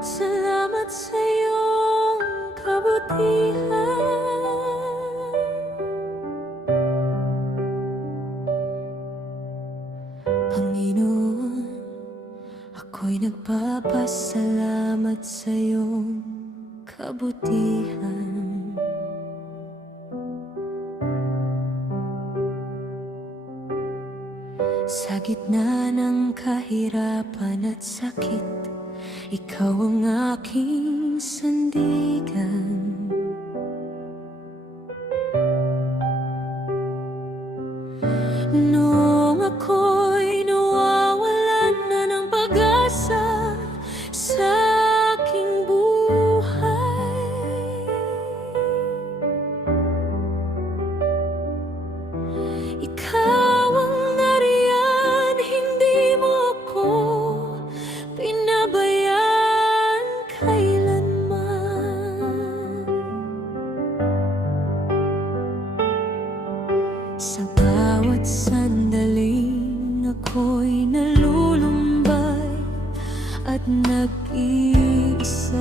Salamat sa iyong kabutihan. Panginoon, ako'y nagpapasalamat sa iyong kabutihan. Sa gitna ng kahirapan at sakit, ikaw ang aking sandigan. Noong ako'y nawawalan na ng pag-asa sa aking buhay, ikaw ang nariyan, hindi mo ako pinabayaan kailanman. Sa bawat sandaling ako'y nalulumbay at nag-iisa,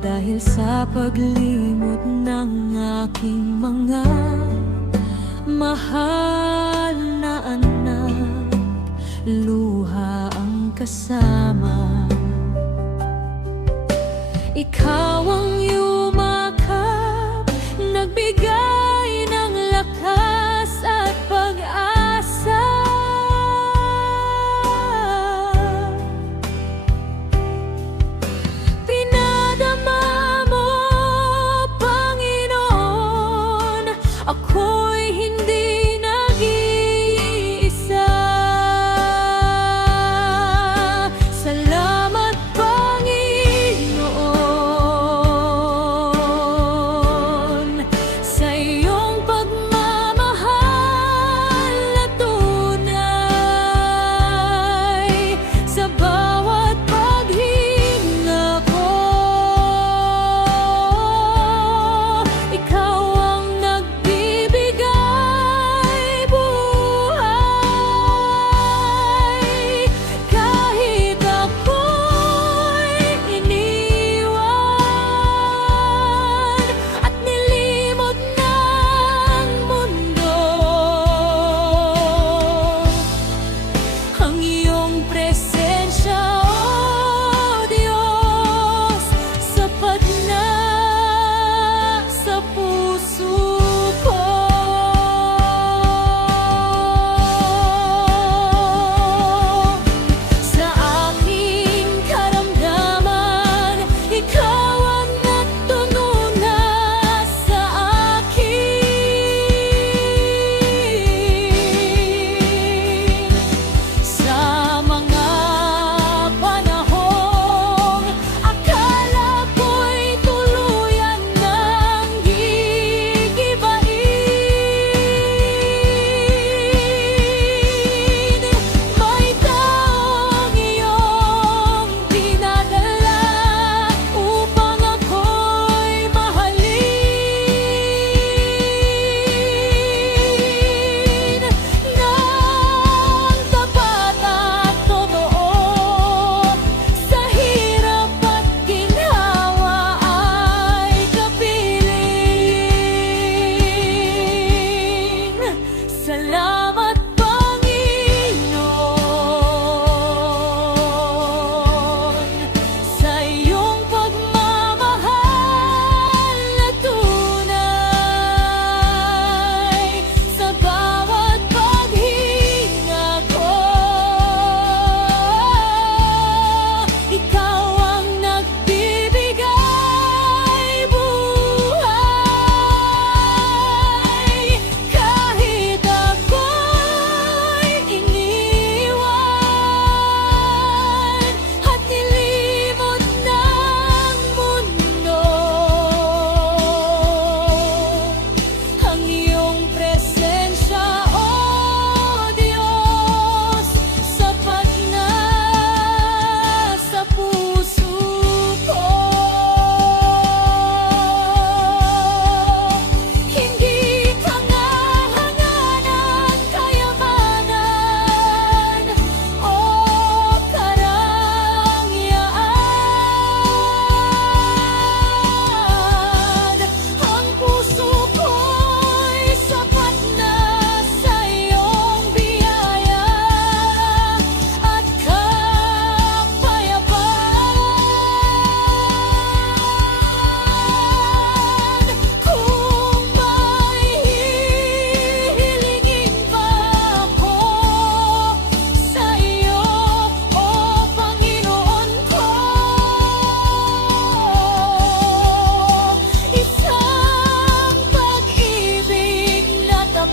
dahil sa paglimot ng aking mga mahal na anak, luha ang kasama. Ikaw ang yumakap, nagbigay ng lakas at pag-asa. Pinadama mo, Panginoon, ako'y hindi nag-iisa. Salamat, Panginoon.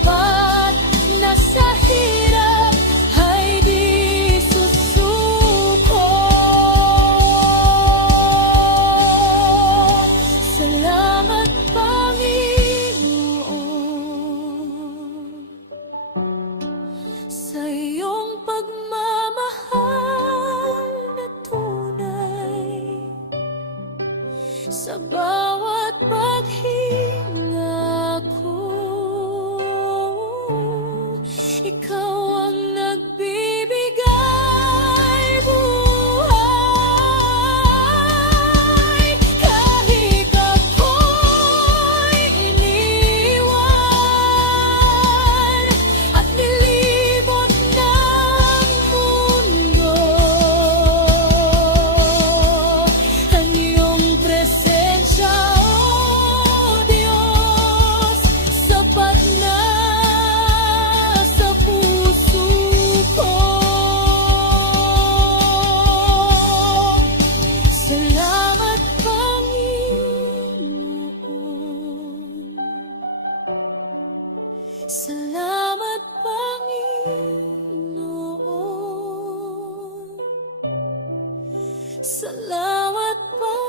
tapat na sa hirap ay di susuko. Salamat, Panginoon, sa iyong pagmamahal na tunay. Sa bawat paghinga ko, ikaw ang nagbibigay buhay. Kahit ako'y iniwan at nilibot ng mundo, ang iyong presensya, O Diyos, sapat na sa puso ko. Salamat, Panginoon. Salamat, Panginoon. Salamat, Panginoon.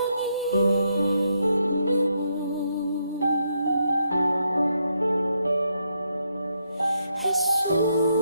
Jesus.